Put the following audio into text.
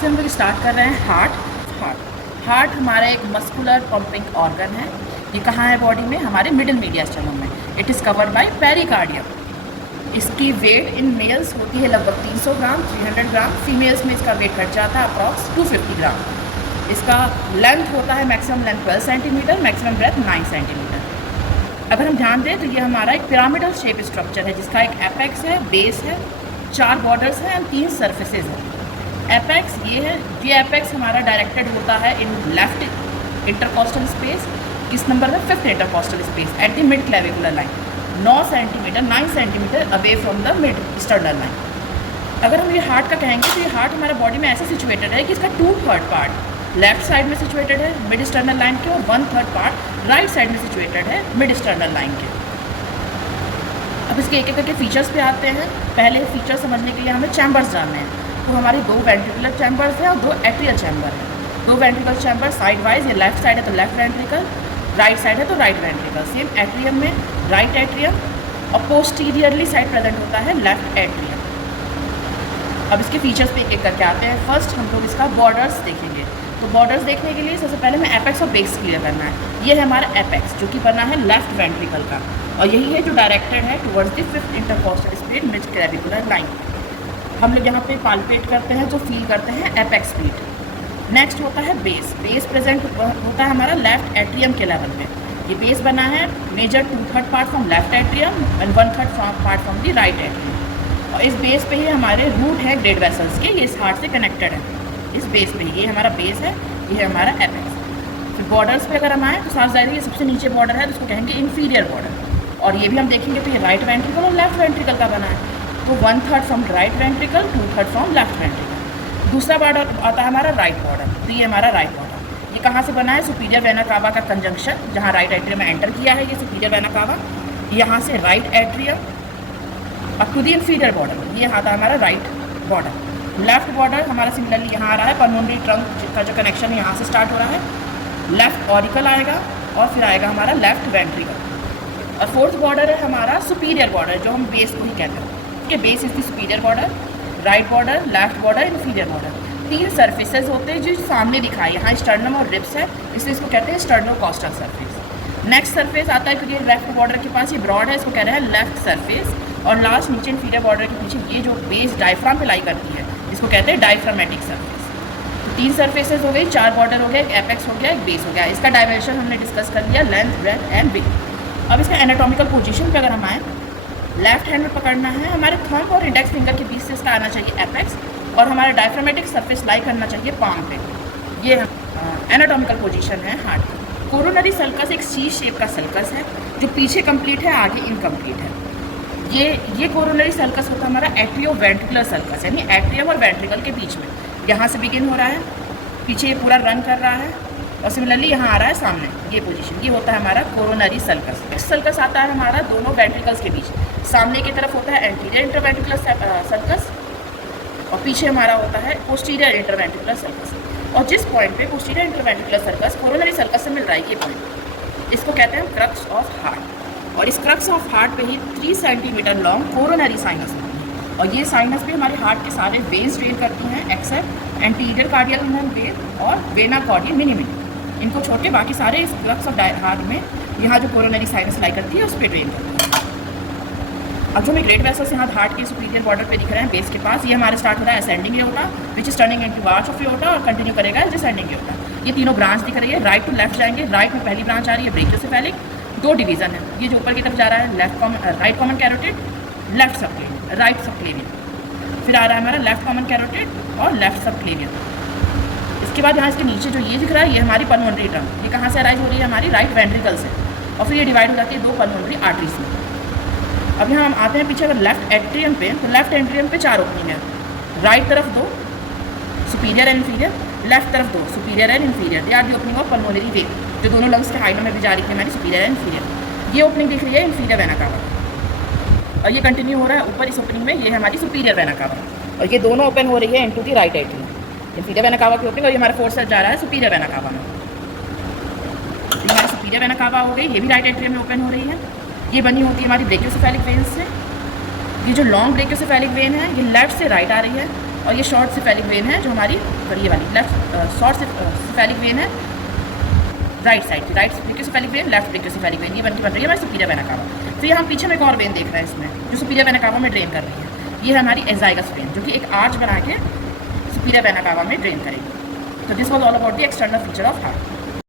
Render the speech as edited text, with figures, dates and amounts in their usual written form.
से हम लोग स्टार्ट कर रहे हैं हार्ट हमारा एक मस्कुलर पंपिंग ऑर्गन है। ये कहाँ है बॉडी में? हमारे मिडिल मीडियस्टर्नम में। It is covered by pericardium. इसकी वेट इन मेल्स होती है लगभग 300 ग्राम 300 ग्राम। फीमेल्स में इसका वेट घट जाता है अप्रॉक्स 250 ग्राम। इसका लेंथ होता है maximum length 12 centimetre, maximum breadth 9 centimetre. अगर हम ध्यान दें तो ये हमारा एक पिरामिडल शेप स्ट्रक्चर है जिसका एक एपेक्स है, बेस है, 4 बॉर्डर्स हैं एंड 3 सर्फेसेज हैं। एपेक्स ये एपेक्स हमारा डायरेक्टेड होता है इन लेफ्ट इंटरकोस्टल स्पेस। किस नंबर में? 5th intercostal space at the mid clavicular line, 9 centimetre away from the mid sternal line. अगर हम ये हार्ट का कहेंगे तो ये हार्ट हमारे बॉडी में ऐसे सिचुएटेड है कि इसका 2/3 पार्ट लेफ्ट साइड में सिचुएटेड है मिड स्टर्नल लाइन के, और 1/3 पार्ट राइट साइड में सिचुएटेड है मिड स्टर्नल लाइन के। अब इसके एक एक करके फीचर्स पे आते हैं। पहले फीचर समझने के लिए हमें चैम्बर्स जानने हैं। तो हमारी 2 वेंट्रिकुलर चैम्बर्स हैं और 2 एट्रियल चैम्बर हैं। 2 वेंट्रिकुलर चैम्बर साइड वाइज, ये लेफ्ट साइड है तो लेफ्ट वेंट्रिकल, राइट साइड है तो राइट वेंट्रिकल। सेम एट्रियम में राइट एट्रियम और पोस्टीरियरली साइड प्रेजेंट होता है लेफ्ट एट्रियम। अब इसके फीचर्स पे एक एक करके आते हैं। फर्स्ट हम लोग इसका बॉर्डर्स देखेंगे। तो बॉर्डर्स देखने के लिए सबसे पहले हमें एपेक्स और बेस क्लियर करना है। ये है हमारा एपेक्स जो कि बना है लेफ्ट वेंट्रिकल का, और यही है जो डायरेक्टेड है towards the 5th intercostal space mid clavicular line. हम लोग यहाँ पे पाल्पेट करते हैं, जो फील करते हैं एपेक्स बीट। नेक्स्ट होता है बेस। बेस प्रेजेंट होता है हमारा लेफ्ट एट्रियम के लेवल में। ये बेस बना है major 2/3 part from left atrium and 1/3 part from the right atrium. और इस बेस पे ही हमारे रूट है ग्रेड वेसल्स के, ये इस हार्ट से कनेक्टेड है। इस बेस पे ये हमारा बेस है, ये है हमारा एपेक्स। फिर बॉर्डर्स पे अगर हम आएँ तो साफ जाहिर है ये सबसे नीचे बॉर्डर है, तो उसको कहेंगे इंफीरियर बॉर्डर। और ये भी हम देखेंगे तो ये राइट वेंट्रिकल और लेफ्ट वेंट्रिकल का बना है। तो 1/3 from right ventricle, 2/3 from left ventricle. दूसरा बॉर्डर आता है हमारा राइट बॉर्डर। तो ये हमारा राइट बॉर्डर, ये कहाँ से बना है? सुपीरियर वेना कावा का कंजंक्शन, जहाँ राइट एट्रियम में एंटर किया है ये सुपीरियर वेना कावा, यहाँ से राइट एट्रियम अब टू द इंफीरियर बॉर्डर, ये आता है हमारा राइट बॉर्डर। लेफ्ट बॉर्डर हमारा सिमिलरली यहाँ आ रहा है, पल्मोनरी ट्रंक का जो कनेक्शन है यहाँ से स्टार्ट हो रहा है। लेफ्ट ऑरिकल आएगा और फिर आएगा हमारा लेफ्ट वेंट्रिकल। और फोर्थ बॉर्डर है हमारा सुपीरियर बॉर्डर, जो हम बेस को ही कहते हैं। कि base is the superior border, right border, left border, inferior border. 3 surfaces होते हैं जो सामने दिखाई, यहाँ स्टर्नम और रिब्स है, इसलिए इसको कहते हैं स्टर्नोकॉस्टल सर्फेस। नेक्स्ट सर्फेस आता है क्योंकि लेफ्ट बॉर्डर के पास ये ब्रॉड है, इसको कह रहे हैं लेफ्ट सर्फेस। और लास्ट नीचे इंफीरियर बॉर्डर के पीछे ये जो बेस डायफ्राम पे लाई करती है, इसको कहते हैं डायफ्रामेटिक सर्फेस। तो 3 सर्फेसेज हो गई, 4 बॉर्डर हो गया, एक एपेक्स हो गया, एक बेस हो गया। इसका डायमेंशन हमने डिस्कस कर लिया, लेंथ, ब्रेथ एंड विड्थ। अब इसका एनाटॉमिकल पोजीशन पे अगर हम आए, लेफ्ट हैंड में पकड़ना है, हमारे थंब और इंडेक्स फिंगर के बीच से इसका आना चाहिए एपेक्स, और हमारा डायफ्रामेटिक सरफेस लाई करना चाहिए पाम पे। ये एनाटॉमिकल पोजीशन है हार्ट की। कोरोनरी सल्कस एक सी शेप का सल्कस है जो पीछे कंप्लीट है, आगे इनकम्प्लीट है। ये कोरोनरी सल्कस होता है हमारा एट्रियो वेंट्रिकुलर सल्कस, यानी एट्रियम और वेंट्रिकल के बीच में। यहाँ से बिगिन हो रहा है, पीछे ये पूरा रन कर रहा है, और सिमिलरली यहाँ आ रहा है सामने, ये पोजीशन, ये होता है हमारा कोरोनरी सल्कस। नेक्स्ट सल्कस आता है हमारा दोनों वेंट्रिकल्स के बीच। सामने की तरफ होता है एंटीरियर इंटरवेंट्रिकुलर सल्कस, और पीछे हमारा होता है पोस्टीरियर इंटरवेंट्रिकुलर सल्कस। और जिस पॉइंट पे posterior interventricular sulcus coronary sulcus से मिल रहा है, ये पॉइंट, इसको कहते हैं क्रक्स ऑफ हार्ट। और इस क्रक्स ऑफ हार्ट पे ही 3 सेंटीमीटर लॉन्ग कोरोनरी साइनस होती है, और ये साइनस भी हमारे हार्ट के सारे वेन्स ड्रेन करती हैं एक्सेप्ट एंटीरियर कार्डियल वेन और वेना कॉर्डिया मिनिमी। इनको छोड़ के बाकी सारे इस क्रक्स ऑफ हार्ट में यहाँ जो कोरोनरी साइनस लाई करती है उस पर ड्रेन करती है। अब जो हमें ग्रेट वेसल्स यहाँ हार्ट के सुपीरियर बॉर्डर पे दिख रहे हैं बेस के पास, ये हमारे स्टार्ट हो रहा है ascending aorta which is turning into arch of aorta, और कंटिन्यू करेगा डिसेंडिंग एओर्टा। ये तीनों ब्रांच दिख रही है, राइट टू लेफ्ट जाएंगे। राइट में पहली ब्रांच आ रही है ब्रेकियोसेफेलिक, 2 डिवीजन है, ये जो ऊपर की तरफ जा रहा है right common carotid, left subclavian, right subclavian. फिर आ रहा है हमारा लेफ्ट कॉमन कैरोटिड और लेफ्ट सबक्लेवियन। इसके बाद यहाँ इसके नीचे जो ये दिख रहा है, ये हमारी पल्मोनरी ट्रंक, ये कहाँ से अराइज हो रही है? हमारी राइट वेंट्रिकल से, और फिर ये डिवाइड हो जाती है 2 पल्मोनरी आर्टरीज में। अब यहाँ हम आते हैं पीछे अगर लेफ्ट एट्रियम पे, तो लेफ्ट एट्रियम पे 4 ओपनिंग है, राइट तरफ 2 सुपीरियर एंड इंफीरियर, लेफ्ट तरफ 2 superior and inferior. They are the opening of pulmonary vein, जो दोनों लंग्स के हाइड्रो में भी जा रही थी हमारी सुपीरियर एंड इंफीरियर। ये ओपनिंग दिख रही है इंफीरियर वेना कावा, और ये कंटिन्यू हो रहा है ऊपर इस ओपनिंग में, ये है हमारी सुपीरियर वेना कावा, और ये दोनों ओपन हो रही है into the right atrium, inferior vena cava की ओपनिंग, और ये हमारा फोर्थ सेल जा रहा है सुपीरियर वेना कावा में। ये हमारी सुपीरियर वेना कावा हो गई, ये भी राइट एट्रियम में ओपन हो रही है। ये बनी होती है हमारी ब्रेकियोसेफेलिक वेन्स से। ये जो लॉन्ग ब्रेकियोसेफेलिक वेन है, ये लेफ्ट से राइट आ रही है, और ये शॉर्ट सिफेलिक वेन है जो हमारी, ये वाली लेफ्ट शॉर्ट सिफेलिक वेन है राइट साइड की, right brachiocephalic when, left brachiocephalic when, ये बन रही है हमारी सुपीरियर वेना कावा। फिर हम पीछे में एक और वेन देख रहे हैं इसमें जो सुपीरियर वेना कावा में ड्रेन कर रही है, ये है हमारी एजाइगस वेन जो कि एक आर्च बना के सुपीरियर वेना कावा में ड्रेन करेगी। तो this was all about the external feature of heart.